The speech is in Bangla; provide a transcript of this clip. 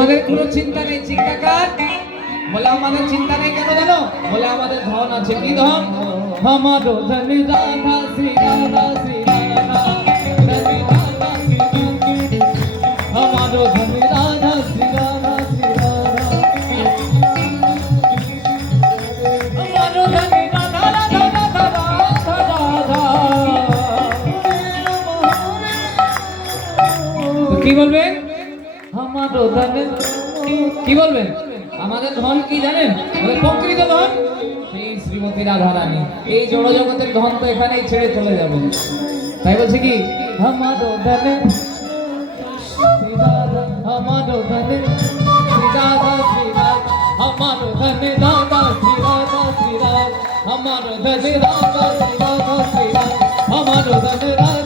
আমাদের কোনো চিন্তা নেই। চিন্তা কার? বলে আমাদের চিন্তা নেই কেন জানো? বলে আমাদের ধন আছে। কি ধন? আমার ধন রাধা শ্রী রাধা শ্রী রাধা ধনী রাধা শ্রী আমার ধন রাধা শ্রী রাধা শ্রী রাধা আমার ধনী রাধা রাধা রাধা রাধা রাধা। তো কি বলবেন? আমার ধন কি বলবেন? আমাদের ধন কি জানেন? বলে প্রকৃত ধন সেই শ্রীমতী রাধা রানী। এই জড় জগতের ধন তো এখানেই ছেড়ে চলে যাবে। তাই বলছে কি আমার ধনে শ্রী রাধা আমার ধনে শ্রী রাধা শ্রী রাধা আমার ধনে রাধা শ্রী রাধা শ্রী রাধা আমার ধনে রাধা শ্রী রাধা শ্রী রাধা আমার ধনে রাধা